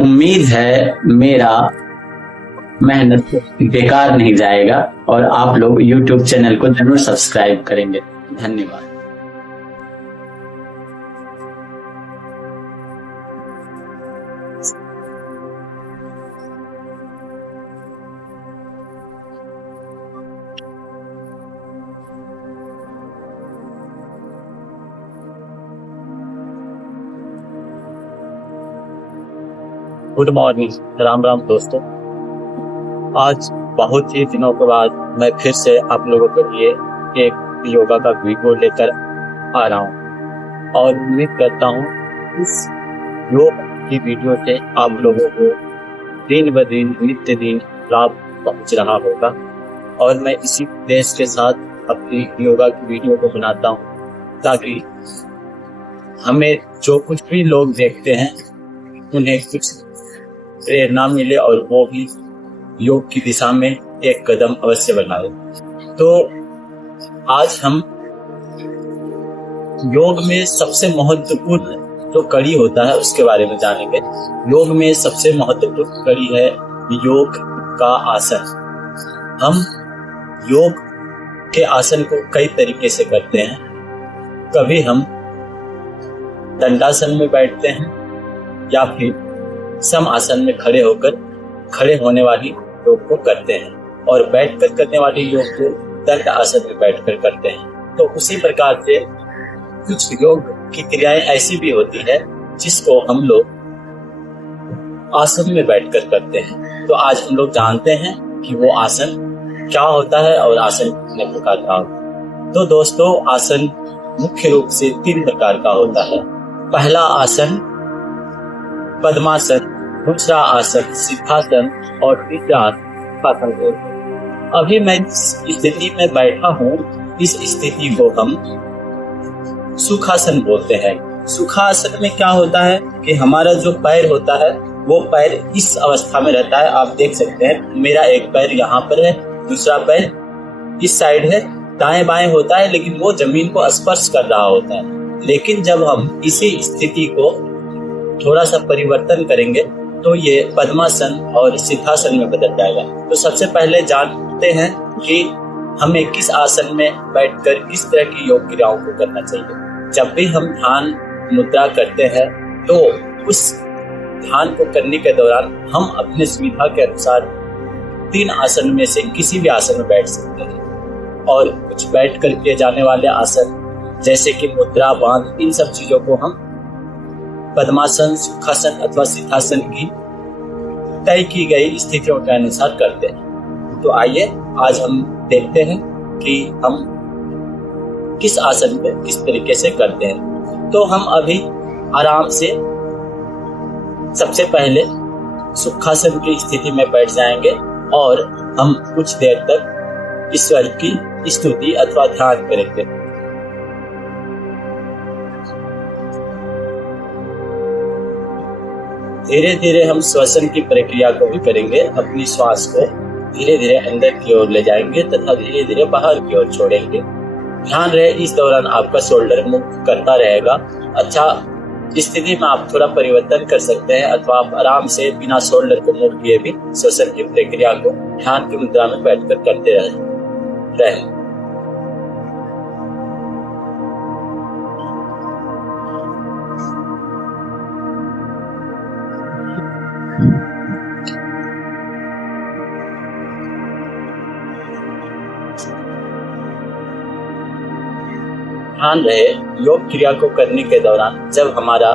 उम्मीद है मेरा मेहनत बेकार नहीं जाएगा और आप लोग YouTube चैनल को जरूर सब्सक्राइब करेंगे। धन्यवाद। गुड मॉर्निंग, राम राम दोस्तों। आज बहुत ही दिनों के बाद मैं फिर से आप लोगों के लिए एक योगा का वीडियो लेकर आ रहा हूँ और उम्मीद करता हूँ इस योग की वीडियो से आप लोगों को दिन ब दिन नित्य दिन लाभ पहुँच रहा होगा। और मैं इसी उद्देश्य के साथ अपनी योगा की वीडियो को बनाता हूँ ताकि हमें जो कुछ भी लोग देखते हैं उन्हें कुछ प्रेरणा मिले और वो भी योग की दिशा में एक कदम अवश्य बढ़ाए। तो आज हम योग में सबसे महत्वपूर्ण जो कड़ी होता है उसके बारे में जानेंगे। योग में सबसे महत्वपूर्ण कड़ी है योग का आसन। हम योग के आसन को कई तरीके से करते हैं। कभी हम दंडासन में बैठते हैं या फिर सम आसन में खड़े होकर खड़े होने वाली योग को करते हैं और बैठकर करने वाली योग को दंड आसन में बैठकर करते हैं। तो उसी प्रकार से कुछ योग की क्रियाएं ऐसी भी होती है जिसको हम लोग आसन में बैठकर करते हैं। तो आज हम लोग जानते हैं कि वो आसन क्या होता है और आसन कितने प्रकार का होता है। तो दोस्तों, आसन मुख्य रूप से 3 प्रकार का होता है। पहला आसन पद्मासन, दूसरा आसन सिंहासन और तीसरा आसन। अभी मैं जिस स्थिति में बैठा हूँ इस स्थिति को हम सुखासन बोलते हैं। सुखासन में क्या होता है कि हमारा जो पैर होता है वो पैर इस अवस्था में रहता है। आप देख सकते हैं मेरा एक पैर यहाँ पर है, दूसरा पैर इस साइड है, दाएं बाएं होता है लेकिन वो जमीन को स्पर्श कर रहा होता है। लेकिन जब हम इसी स्थिति को थोड़ा सा परिवर्तन करेंगे तो ये पद्मासन और सिंहासन में बदल जाएगा। तो सबसे पहले जानते हैं कि हमें किस आसन में बैठकर किस तरह की योग क्रियाओं को करना चाहिए। जब भी हम ध्यान मुद्रा करते हैं तो उस ध्यान को करने के दौरान हम अपने सुविधा के अनुसार 3 आसन में से किसी भी आसन में बैठ सकते हैं। और कुछ बैठ कर किए जाने वाले आसन जैसे कि मुद्रा, बांध, इन सब चीजों को हम पद्मासन, सुखासन अथवा सिंहासन की तय की गई स्थितियों के अनुसार करते हैं। तो आइए आज हम देखते हैं कि हम किस आसन पे किस तरीके से करते हैं। तो हम अभी आराम से सबसे पहले सुखासन की स्थिति में बैठ जाएंगे और हम कुछ देर तक ईश्वर की स्तुति अथवा ध्यान करेंगे। धीरे धीरे हम श्वसन की प्रक्रिया को भी करेंगे। अपनी श्वास को धीरे धीरे अंदर की ओर ले जाएंगे तथा धीरे धीरे बाहर की ओर छोड़ेंगे। ध्यान रहे इस दौरान आपका शोल्डर मूव करता रहेगा। अच्छा, स्थिति में आप थोड़ा परिवर्तन कर सकते हैं अथवा आप आराम से बिना शोल्डर को मूव किए भी श्वसन की प्रक्रिया को ध्यान की मुद्रा में बैठकर करते रहे। ध्यान रहे योग क्रिया को करने के दौरान जब हमारा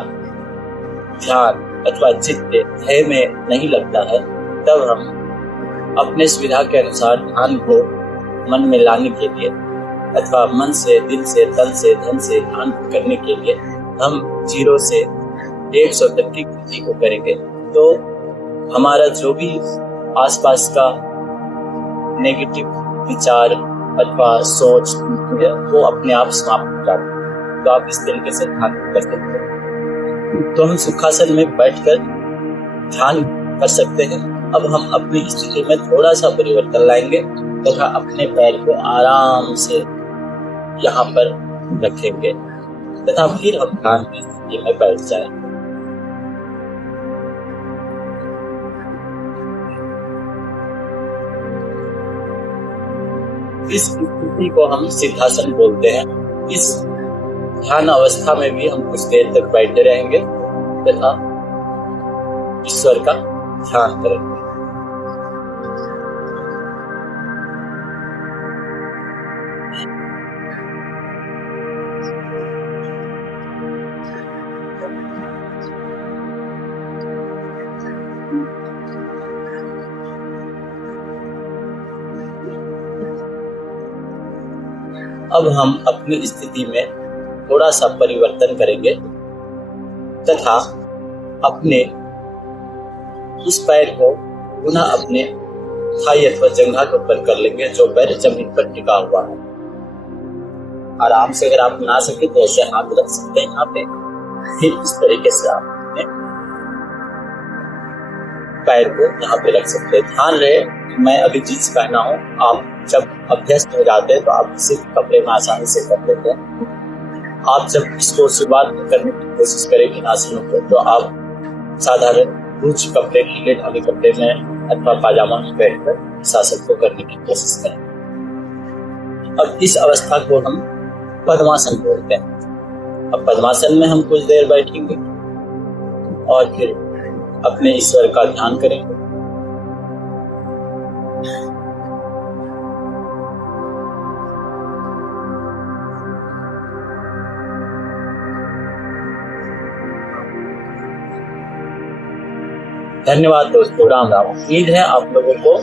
ध्यान अथवा चित्त ध्येय में नहीं लगता है तब हम अपने सुविधा के अनुसार ध्यान को मन में लाने के लिए अथवा मन से, दिल से, तन से, धन से ध्यान करने के लिए हम 0 से 100 तक की गिनती को करेंगे। तो हमारा जो भी आसपास का नेगेटिव विचार अथवा सोच वो अपने आप समाप्त हो जाती है। तो आप इस तरीके से ध्यान कर सकते हैं। तो हम सुखासन में बैठकर ध्यान कर सकते हैं। अब हम अपनी स्थिति में थोड़ा सा परिवर्तन लाएंगे तथा अपने पैर को आराम से यहाँ पर रखेंगे तथा फिर हम ध्यान की स्थिति में बैठ जाएं। इस स्थिति को हम सिद्धासन बोलते हैं। इस ध्यान अवस्था में भी हम कुछ देर तक बैठे रहेंगे तथा ईश्वर का ध्यान करेंगे। अब हम अपनी स्थिति में थोड़ा सा परिवर्तन करेंगे तथा अपने इस पैर को पुनः अपने थाई अथवा जंघा के ऊपर कर लेंगे, जो पैर जमीन पर टिका हुआ है। आराम से अगर आप ना सके तो ऐसे हाथ रख सकते हैं यहाँ पे। फिर इस तरीके से आप अपने पैर को यहाँ पे रख सकते हैं। ध्यान रहे मैं अभी जींस पहना हूँ, आप जब अभ्यस्त हो जाते हैं तो आप इसी कपड़े में आसानी से कर लेते हैं। आप जब इसको शुरुआत करने की कोशिश करेंगे इन आसनों को, तो आप साधारण कुछ कपड़े, ढीले ढाले कपड़े में अथवा पाजामा में बैठकर इस आसन को करने की कोशिश करें। अब इस अवस्था को हम पद्मासन बोलते हैं। अब पद्मासन में हम कुछ देर बैठेंगे और फिर अपने ईश्वर का ध्यान करेंगे। धन्यवाद दोस्तों, राम राम। उम्मीद है आप लोगों को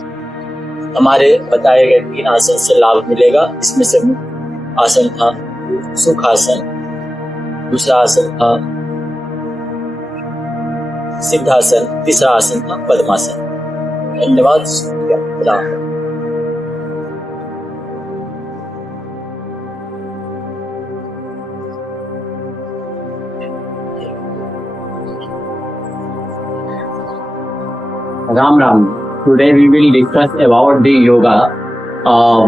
हमारे बताए गए 3 आसन से लाभ मिलेगा। इसमें से आसन था सुखासन, दूसरा आसन था सिद्धासन, तीसरा आसन था पद्मासन। धन्यवाद, Ram Ram. Ram Ram. Today we will discuss about the yoga.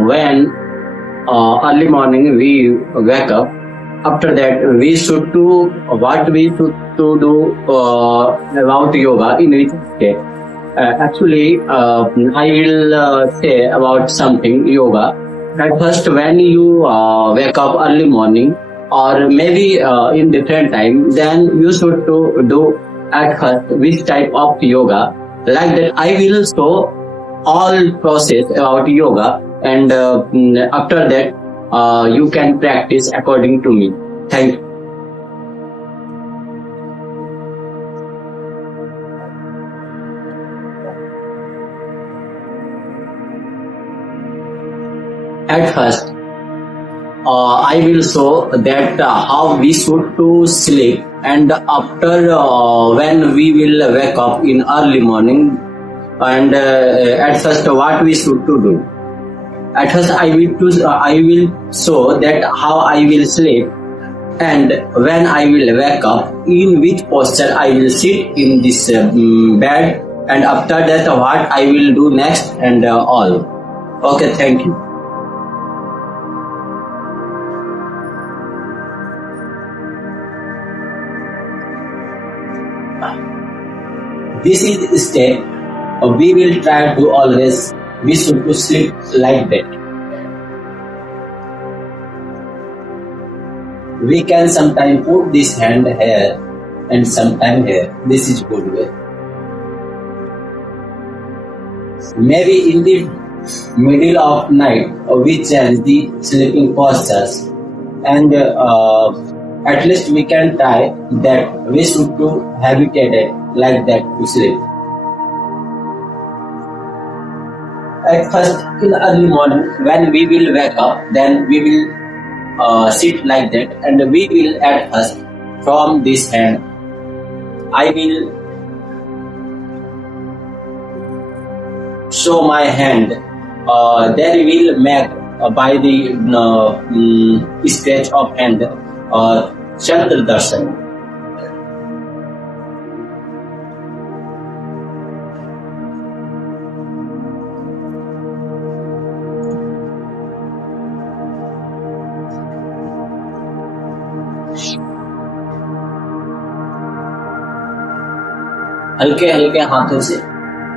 When early morning we wake up, after that we should do what we should to do about yoga in which state. Actually, I will say about something yoga. At first, when you wake up early morning or maybe in different time, then you should to do at first which type of yoga. Like that, I will show all process about yoga, and after that, you can practice according to me. Thank you. At first, I will show that how we should to sleep, and after when we will wake up in early morning, and at first what we should to do. At first I will show that how I will sleep, and when I will wake up, in which posture I will sit in this bed, and after that what I will do next, and all. Okay, thank you. This is the step we will try to always we should to sleep like that. We can sometimes put this hand here and sometime here. This is good way. Maybe in the middle of night we change the sleeping postures, and at least we can try that we should to habituated like that to sleep. At first, in early morning, when we will wake up, then we will sit like that, and we will at first from this hand, I will show my hand. Then we will make by the stretch of hand Chandra Darshan. हल्के हल्के हाथों से,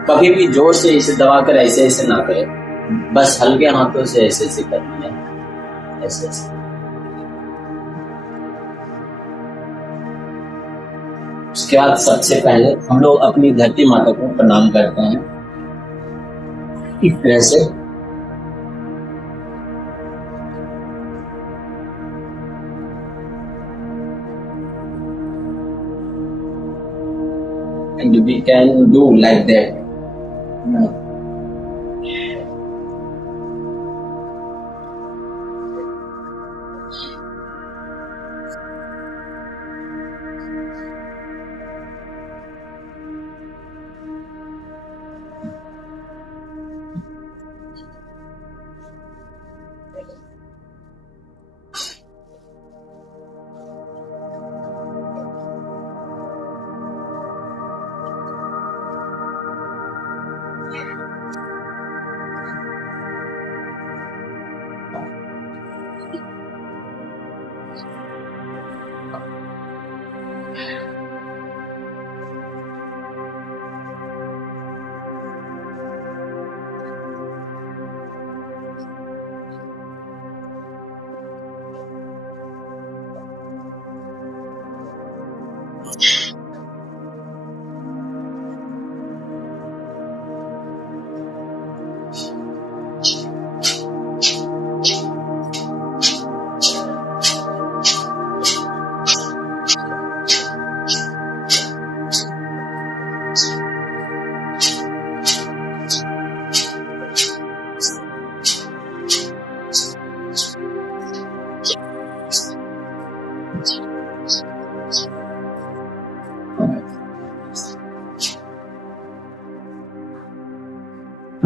कभी भी जोर से इसे दबाकर ऐसे ऐसे ना करें, बस हल्के हाथों से ऐसे ऐसे करनी है, ऐसे ऐसे। उसके बाद सबसे पहले हम लोग अपनी धरती माता को प्रणाम करते हैं इस तरह से। And we can do like that.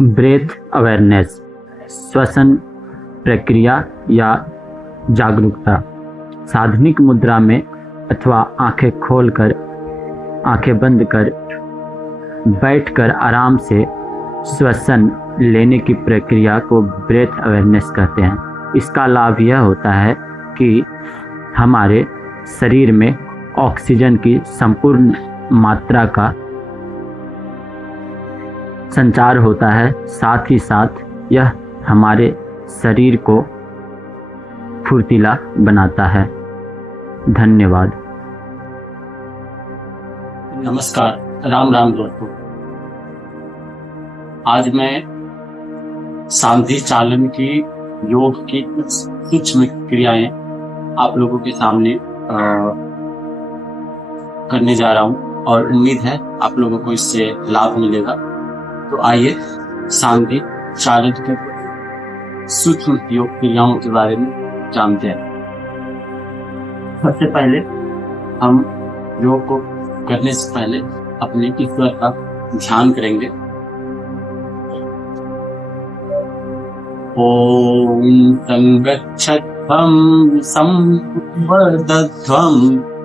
Breath awareness, श्वसन प्रक्रिया या जागरूकता। साधनिक मुद्रा में अथवा आंखें खोलकर, आंखें बंद कर बैठकर आराम से श्वसन लेने की प्रक्रिया को ब्रेथ अवेयरनेस कहते हैं। इसका लाभ यह होता है कि हमारे शरीर में ऑक्सीजन की संपूर्ण मात्रा का संचार होता है, साथ ही साथ यह हमारे शरीर को फुर्तीला बनाता है। धन्यवाद। नमस्कार, राम राम दोस्तों। आज मैं सांधि चालन की योग की कुछ सूक्ष्म क्रियाएं आप लोगों के सामने करने जा रहा हूं और उम्मीद है आप लोगों को इससे लाभ मिलेगा। तो आइए सांधि चालन के सूक्ष्म योग क्रियाओं के बारे में जानते हैं। सबसे पहले हम योग को करने से पहले अपने ईश्वर का ध्यान करेंगे। ओम संगच्छध्वं संवर्धध्वं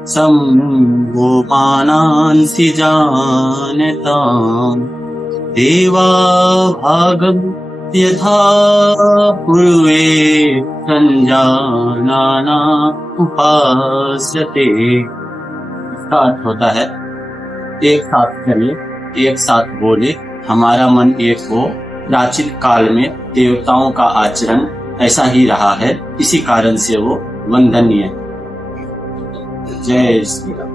संगोपानांसि जानताम् देवा भागं यथा पूर्वे संजानाना उपास्यते। इसका अर्थ होता है, एक साथ करिए, एक साथ बोले, हमारा मन एक हो। प्राचीन काल में देवताओं का आचरण ऐसा ही रहा है, इसी कारण से वो वंदनीय है। जय श्री राम।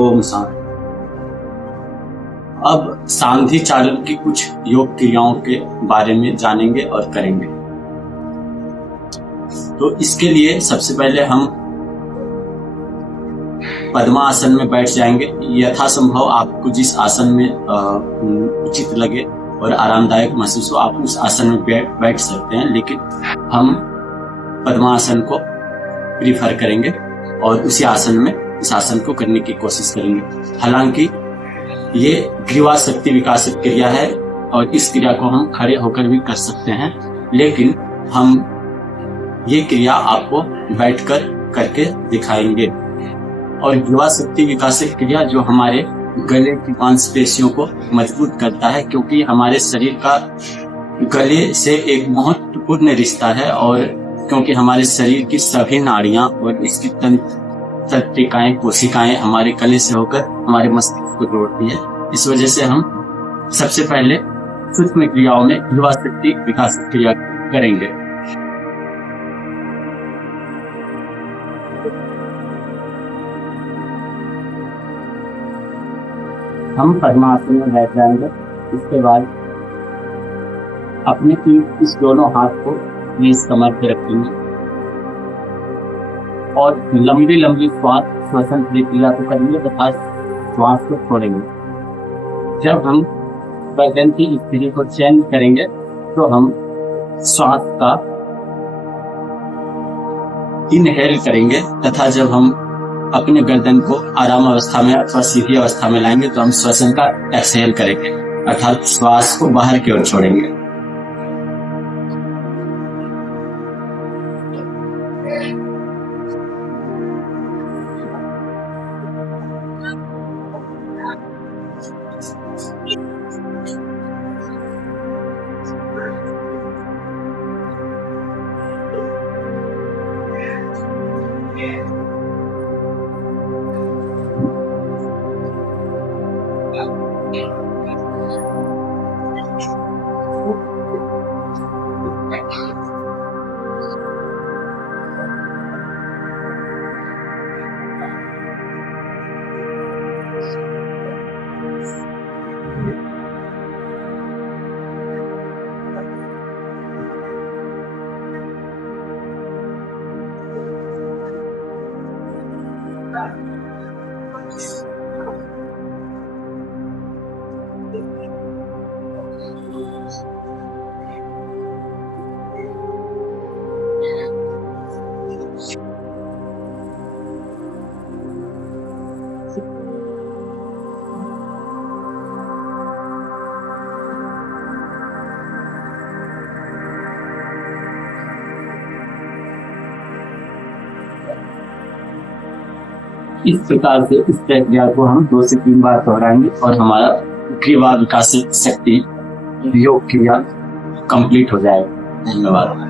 ओम शांति। अब सांधि चालन की कुछ योग क्रियाओं के बारे में जानेंगे और करेंगे। तो इसके लिए सबसे पहले हम पद्मासन में बैठ जाएंगे। यथासंभव आपको जिस आसन में उचित लगे और आरामदायक महसूस हो, आप उस आसन में बैठ सकते हैं, लेकिन हम पद्मासन को प्रीफर करेंगे और उसी आसन में इस आसन को करने की कोशिश करेंगे। हालांकि ये ग्रीवा शक्ति विकास क्रिया है और इस क्रिया को हम खड़े होकर भी कर सकते हैं, लेकिन हम ये क्रिया आपको बैठकर करके दिखाएंगे। और ग्रीवा शक्ति विकास क्रिया जो हमारे गले की मांसपेशियों को मजबूत करता है, क्योंकि हमारे शरीर का गले से एक महत्वपूर्ण रिश्ता है, और क्योंकि हमारे शरीर की सभी नाड़ियां और इसकी तंत्रिकाएं, कोशिकाएं हमारे गले से होकर हमारे मस्तिष्क को जोड़ती है। इस वजह से हम सबसे पहले सूक्ष्म क्रियाओं में युवा शक्ति विकास क्रिया करेंगे। हम पद्मासन में बैठ जाएंगे। इसके बाद अपने इस दोनों हाथ को इस कमर पे रखेंगे और लंबी लंबी श्वसन प्रक्रिया को करेंगे तथा श्वास को छोड़ेंगे। जब हम गर्दन की स्थिति को चेंज करेंगे तो हम श्वास का इनहेल करेंगे तथा जब हम अपने गर्दन को आराम अवस्था में अथवा सीधी अवस्था में लाएंगे तो हम श्वसन का एक्सहेल करेंगे अर्थात श्वास को बाहर की ओर छोड़ेंगे। इस प्रकार से इस प्रक्रिया को हम 2 से 3 बार दोहराएंगे और हमारा क्रिया विकास शक्ति योग क्रिया कंप्लीट हो जाएगा। धन्यवाद।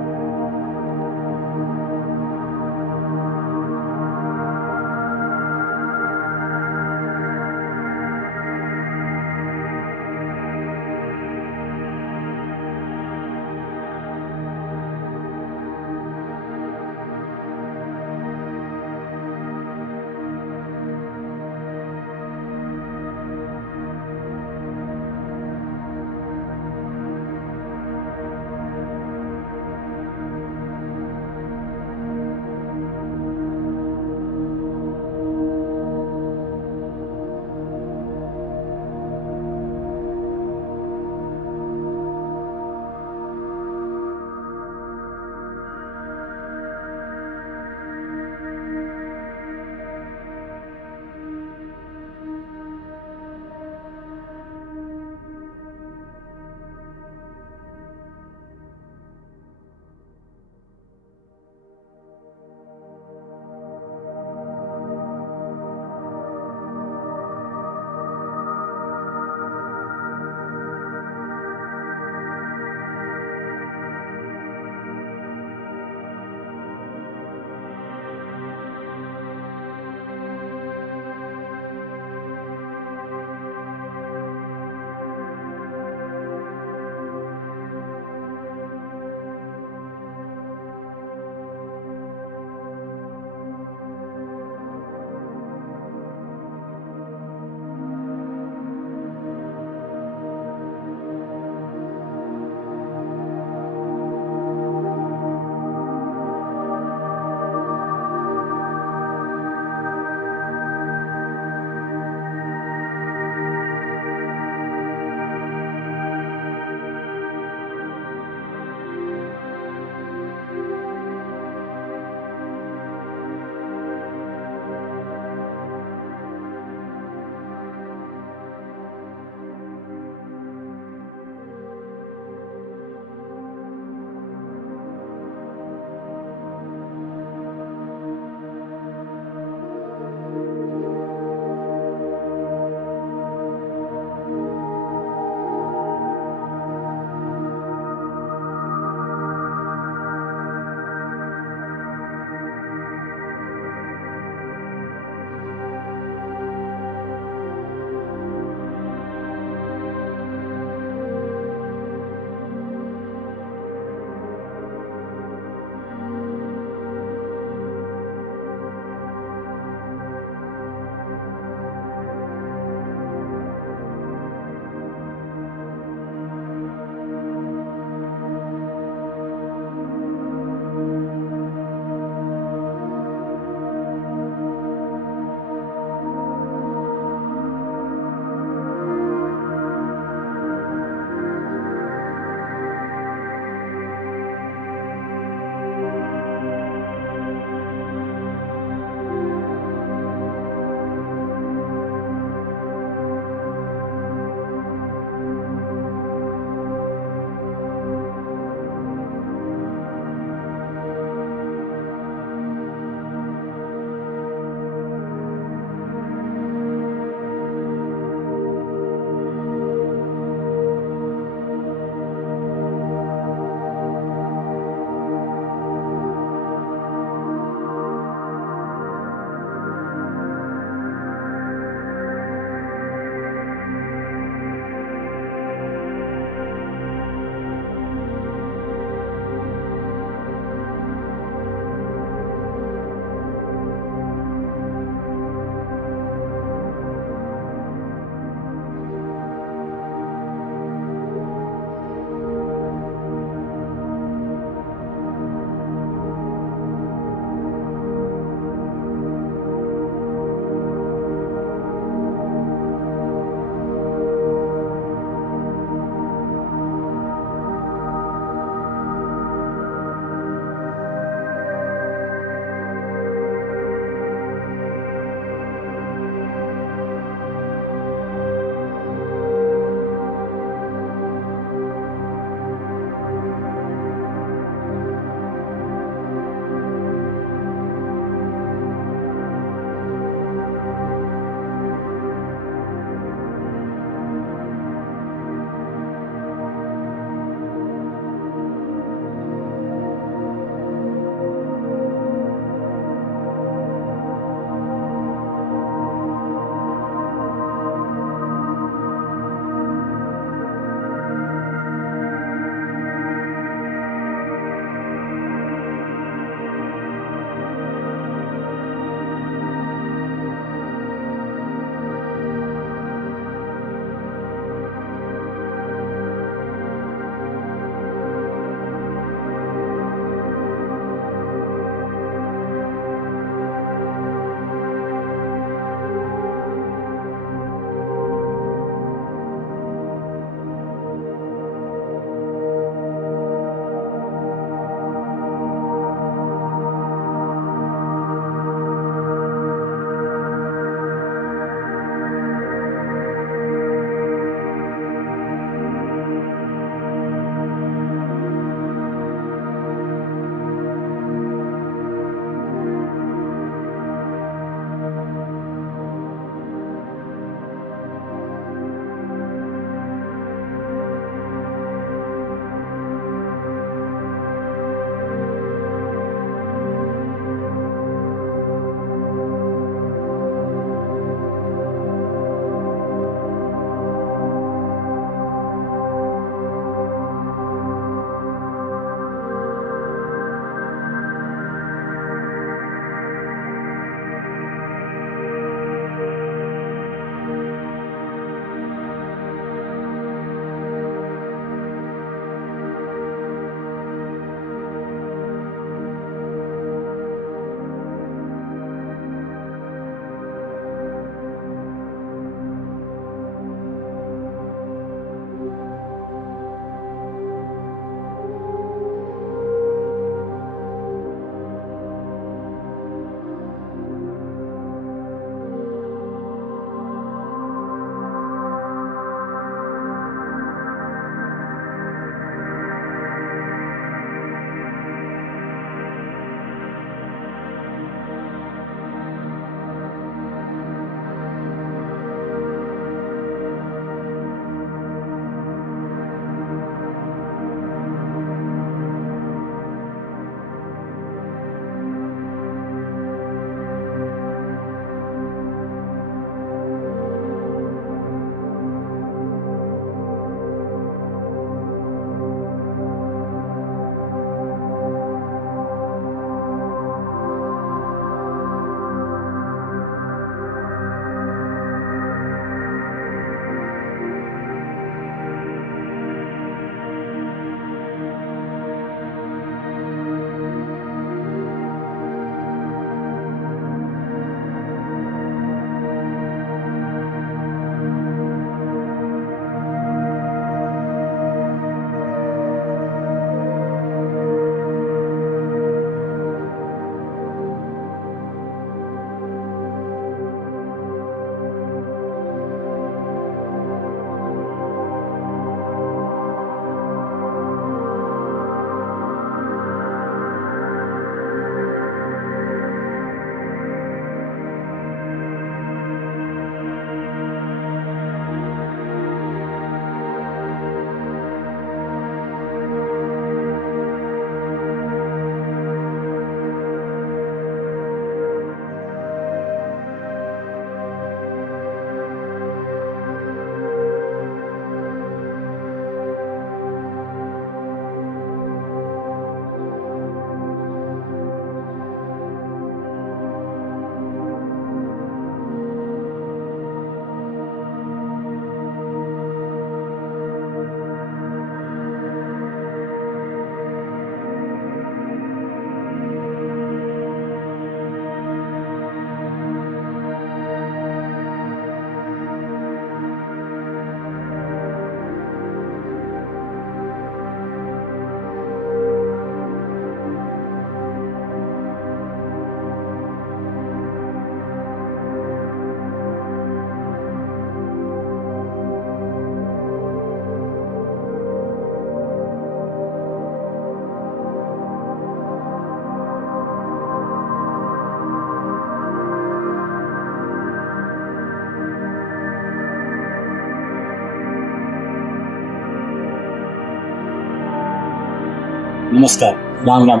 नमस्कार, राम राम।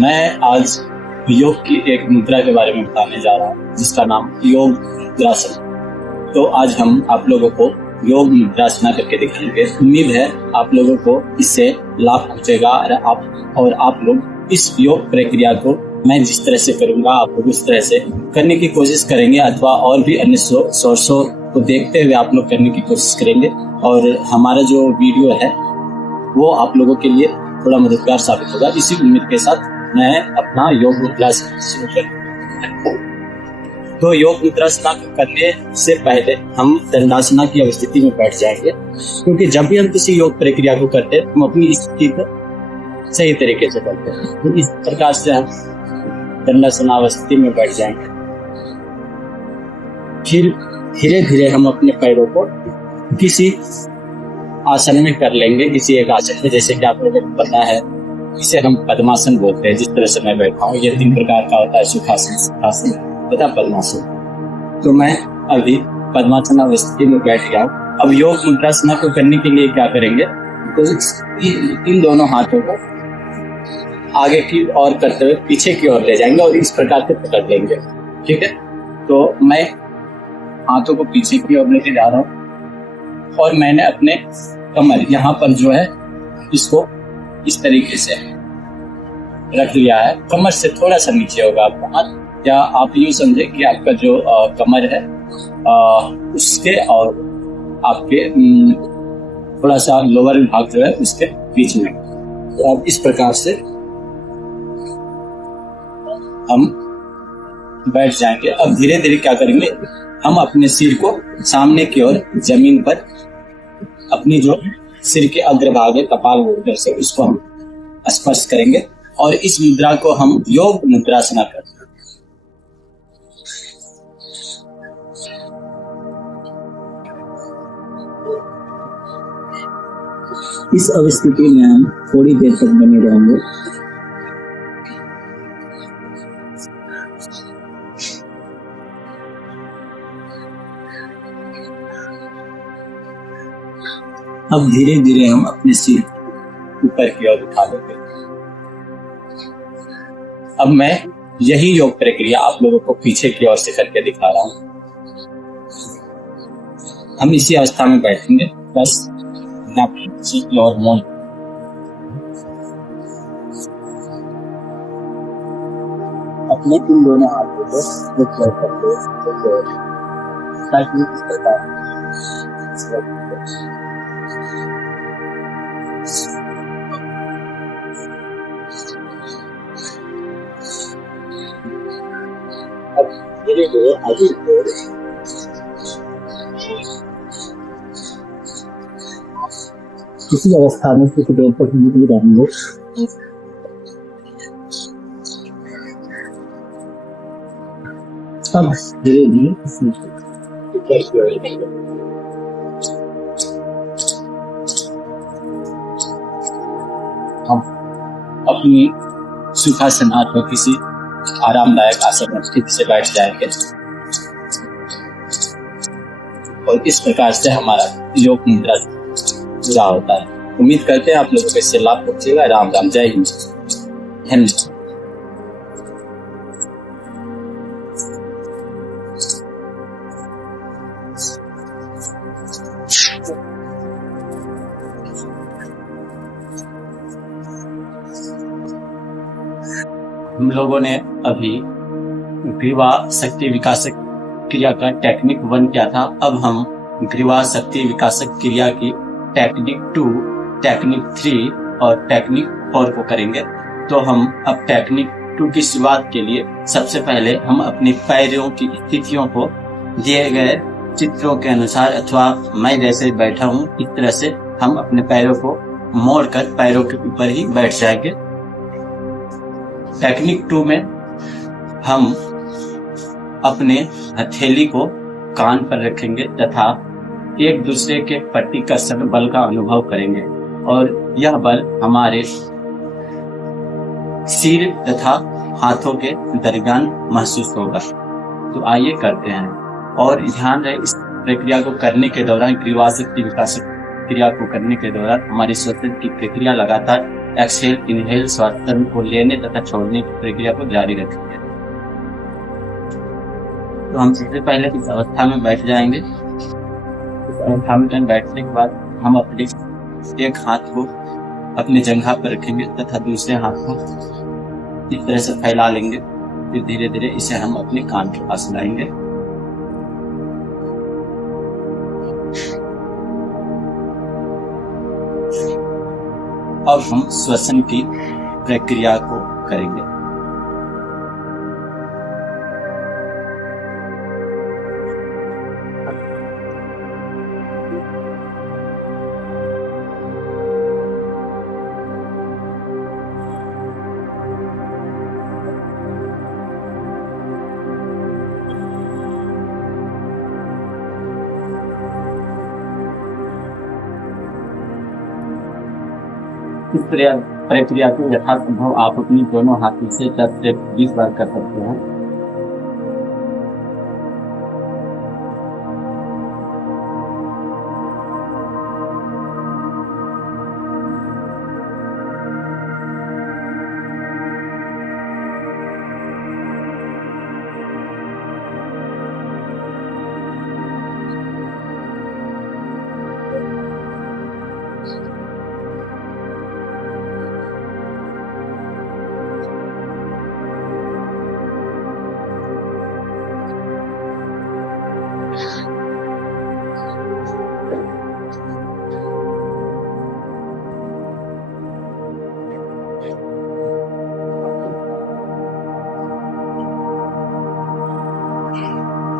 मैं आज योग की एक मुद्रा के बारे में बताने जा रहा हूँ जिसका नाम योग मुद्रासन। तो आज हम आप लोगों को योग मुद्रासना करके दिखाएंगे। उम्मीद है आप लोगों को इससे लाभ पहुंचेगा और आप लोग इस योग प्रक्रिया को मैं जिस तरह से करूंगा आप लोग उस तरह से करने की कोशिश करेंगे, अथवा और भी अन्य सोर्सों को देखते हुए आप लोग करने की कोशिश करेंगे। और हमारा जो वीडियो है वो आप लोगों के लिए थोड़ा मददगार साबित होगा। इसी उम्मीद के साथ मैं अपना योग मुद्रासन शुरू करूँ। तो योग मुद्रासन करने से पहले हम दंडासना की अवस्थिति में बैठ जाएंगे, क्योंकि जब भी हम किसी योग प्रक्रिया को करते हैं हम अपनी स्थिति को सही तरीके से करते हैं। तो इस प्रकार से हम दंडासना अवस्थिति में बैठ जाएंगे। फिर धीरे धीरे हम अपने पैरों को किसी आसन में कर लेंगे, किसी एक आसन में, जैसे कि आप लोगों को पता है इसे हम पद्मासन बोलते हैं। जिस तरह से मैं बैठा हूँ ये 3 प्रकार का होता है, सुखासन, सुखासन तथा पद्मासन। तो मैं अभी पद्मासन अवस्थिति में बैठ गया हूँ। अब योग मुद्रासना को करने के लिए क्या करेंगे, तो इन दोनों हाथों को आगे की ओर करते हुए पीछे की ओर ले जाएंगे और इस प्रकार से पकड़ लेंगे। ठीक है, तो मैं हाथों को पीछे की ओर लेके जा रहा हूँ और मैंने अपने कमर यहाँ पर जो है इसको इस तरीके से रख लिया है। कमर से थोड़ा सा नीचे होगा आपका हाथ, या आप यूँ समझे कि आपका जो कमर है उसके और आपके थोड़ा सा लोअर भाग जो है उसके बीच में। तो अब इस प्रकार से हम बैठ जाएंगे। अब धीरे धीरे क्या करेंगे, हम अपने सिर को सामने की ओर जमीन पर अपनी जो सिर के अग्रभाग है कपाल उधर से उसको हम स्पर्श करेंगे और इस मुद्रा को हम योग मुद्रासना करते हैं। इस अवस्थिति में हम थोड़ी देर तक बने रहेंगे। अब धीरे धीरे हम अपने सिर ऊपर की ओर उठा लेंगे। अब मैं यही योग प्रक्रिया आप लोगों को पीछे की ओर से करके दिखा रहा हूं। हम इसी अवस्था में बैठेंगे, बस पीछे की ओर मोड़ अपने इन दोनों हाथों को ऊपर करते ताकि इस प्रकार अब धीरे धीरे आगे किसी अवस्था में कुछ देर तक नहीं रहेंगे। अब धीरे धीरे हम अपनी सुखासन अथवा किसी आरामदायक आसन में ठीक से बैठ जाएंगे और इस प्रकार से हमारा योग मुद्रा पूरा होता है। उम्मीद करते हैं आप लोगों को इससे लाभ पहुंचेगा। राम राम, जय हिंद, धन्यवाद। हम लोगों ने अभी ग्रीवा शक्ति विकासक क्रिया का टेक्निक 1 किया था। अब हम ग्रीवा शक्ति विकासक क्रिया की टेक्निक 2, टेक्निक 3 और टेक्निक 4 को करेंगे। तो हम अब टेक्निक 2 की शुरुआत के लिए सबसे पहले हम अपने पैरों की स्थितियों को दिए गए चित्रों के अनुसार अथवा मैं जैसे बैठा हूँ इस तरह से हम अपने पैरों को मोड़कर पैरों के ऊपर ही बैठ जाएंगे। टेक्निक 2 में हम अपने हथेली को कान पर रखेंगे तथा एक दूसरे के प्रति कर्षण बल का अनुभव करेंगे और यह बल हमारे सिर तथा हाथों के दरमियान महसूस होगा। तो आइए करते हैं। और ध्यान रहे इस प्रक्रिया को करने के दौरान, ग्रीवा शक्ति विकास क्रिया को करने के दौरान हमारी श्वसन की प्रक्रिया लगातार एक्सहेल इनहेल श्वासन को लेने तथा छोड़ने की प्रक्रिया को जारी रखेंगे। तो हम सबसे पहले इस अवस्था में बैठ जाएंगे। इस अवस्था में बैठने के बाद हम अपने एक हाथ को अपने जंघा पर रखेंगे तथा दूसरे हाथ को इस तरह से फैला लेंगे। फिर धीरे धीरे इसे हम अपने कान के पास लाएंगे। अब हम श्वसन की प्रक्रिया को करेंगे। इस प्रक्रिया को यथासंभव आप अपनी दोनों हाथों से 10 से 20 बार कर सकते हैं।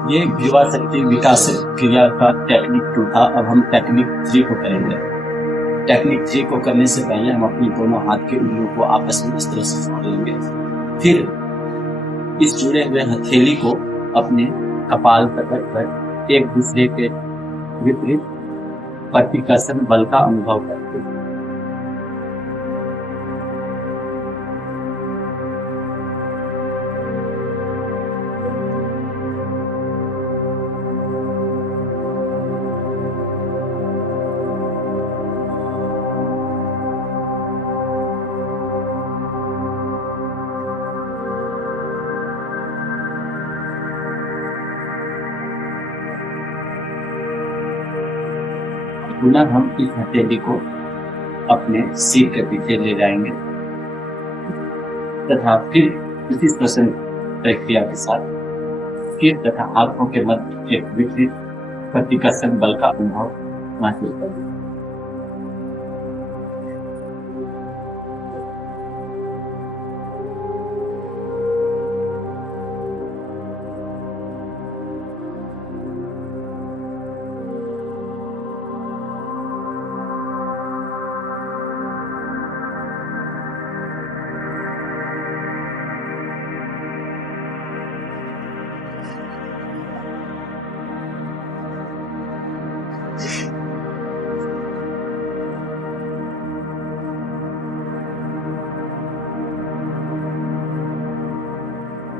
ये युवा शक्ति विकास क्रिया का टेक्निक 2 था। अब हम टेक्निक 3 को करेंगे। टेक्निक 3 को करने से पहले हम अपनी दोनों हाथ के उंगलियों को आपस में इस तरह से जोड़ लेंगे। फिर इस जुड़े हुए हथेली को अपने कपाल पकड़कर एक दूसरे के विपरीत प्रतिकर्षण बल का अनुभव करते हैं। पुनः हम इस हथेली को अपने सिर के पीछे ले जाएंगे तथा फिर इसी श्वसन प्रक्रिया के साथ सिर तथा आंखों के मध्य एक विपरीत प्रतिकर्षण बल का अनुभव महसूस करेंगे।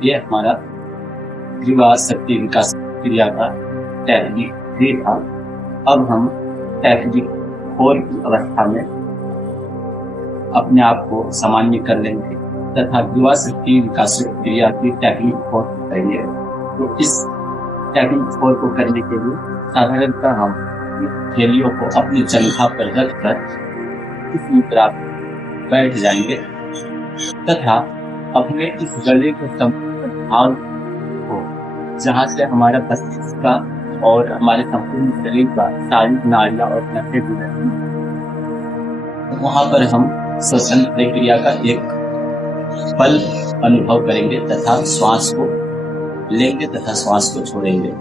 ये हमारा युवा शक्ति विकास क्रिया का टेक्निक 3 था। अब हम टेक्निक 4 की अवस्था में अपने आप को सामान्य कर लेंगे तथा युवा शक्ति विकास क्रिया की टेक्निक 4 करेंगे। तो इस टेक्निक 4 को करने के लिए साधारणतः हम थैलियों को अपनी जंघा पर रखकर इस मुद्रा में बैठ जाएंगे तथा अपने इस गले के भाग को जहाँ से हमारा मस्तिष्क का और हमारे संपूर्ण शरीर का सारी नाड़ियां और नसें गुजरती हैं, वहाँ पर हम श्वसन प्रक्रिया का एक पल अनुभव करेंगे तथा श्वास को लेंगे तथा श्वास को छोड़ेंगे।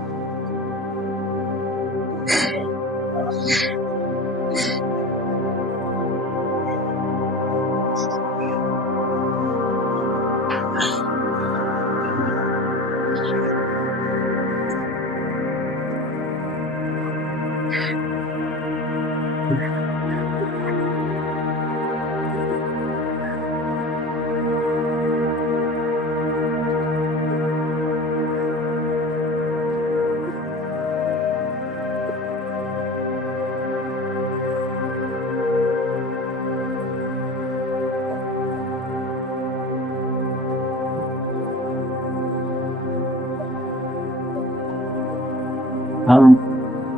हम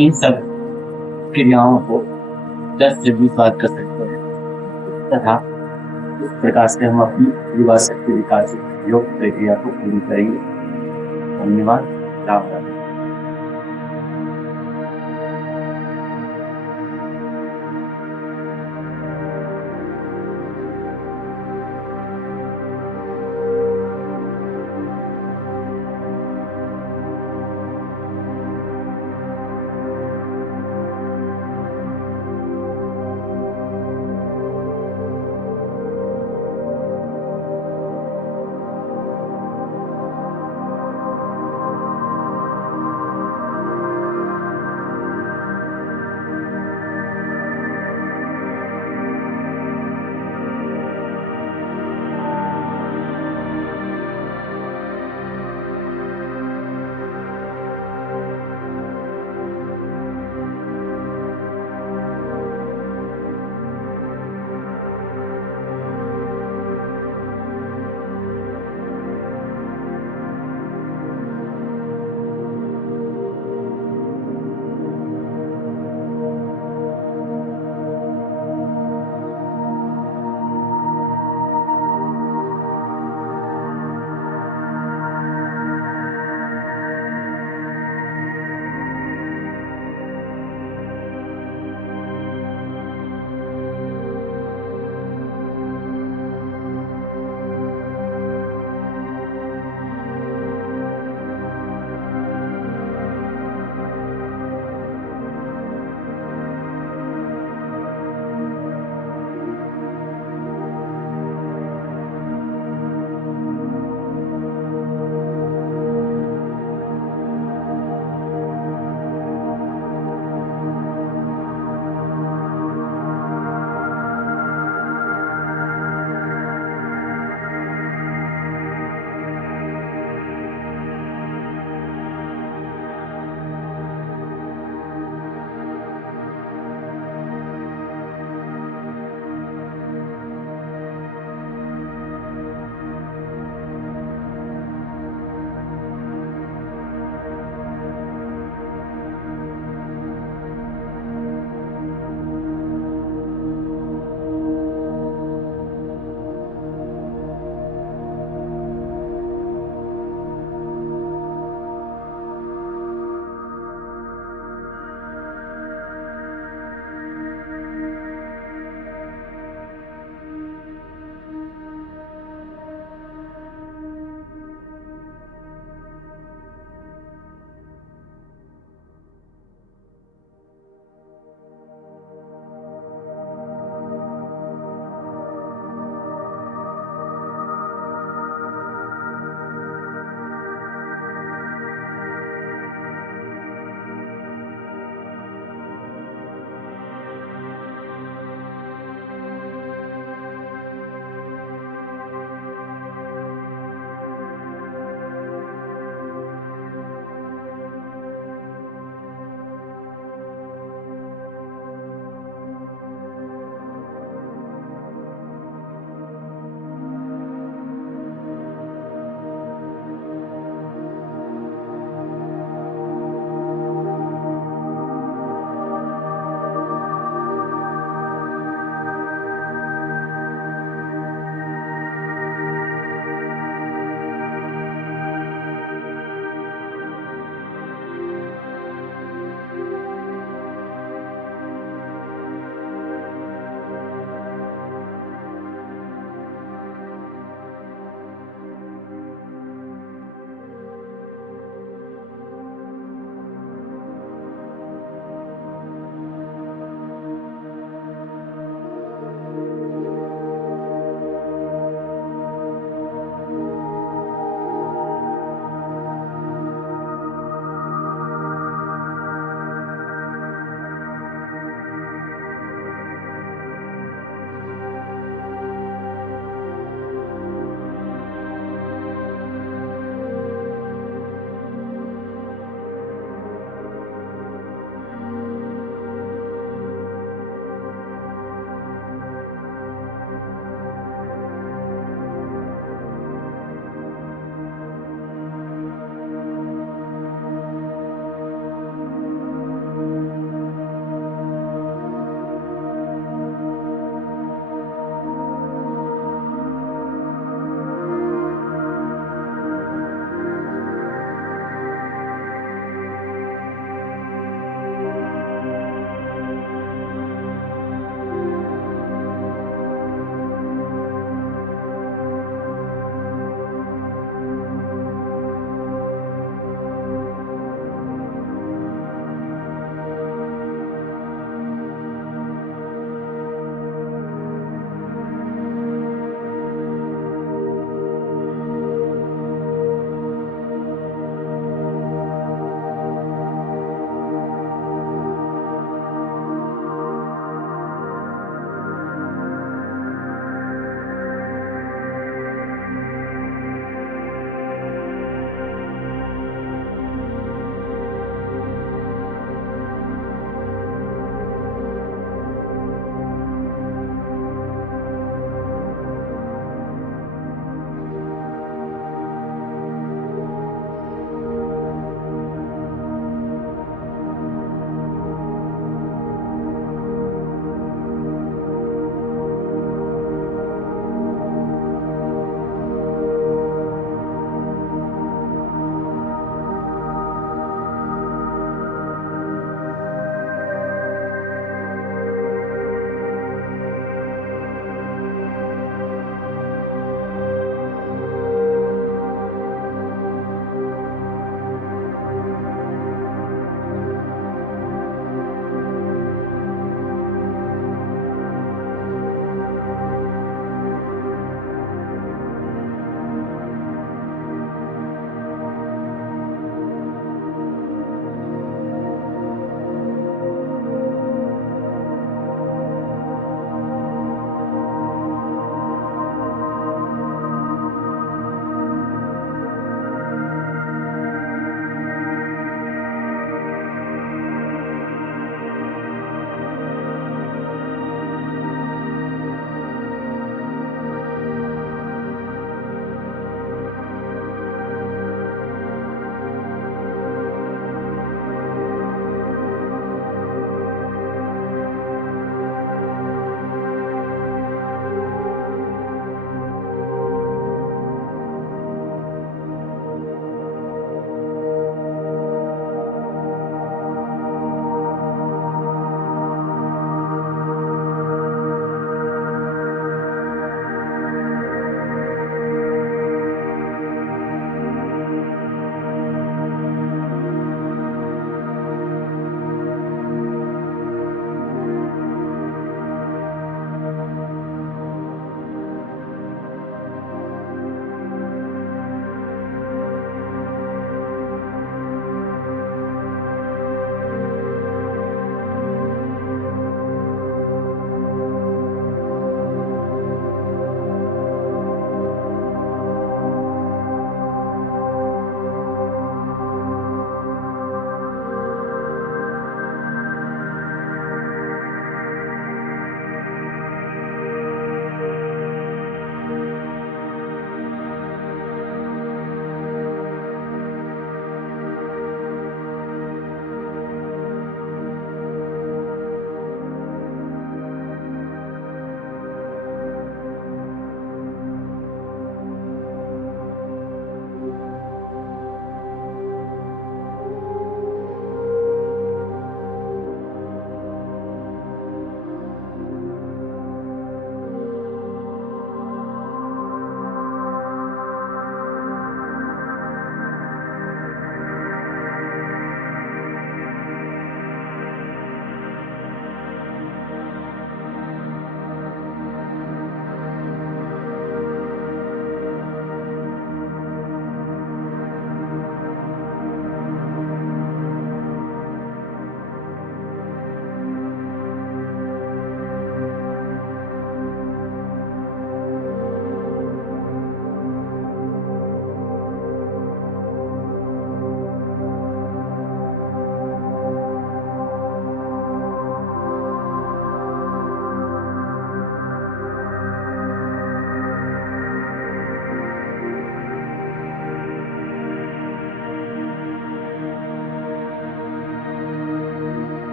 इन सब क्रियाओं को 10 से 20 बार कर सकते हैं तथा इस प्रकार से हम अपनी युवा शक्ति विकास योग प्रक्रिया को पूरी करेंगे। धन्यवाद। राम राम।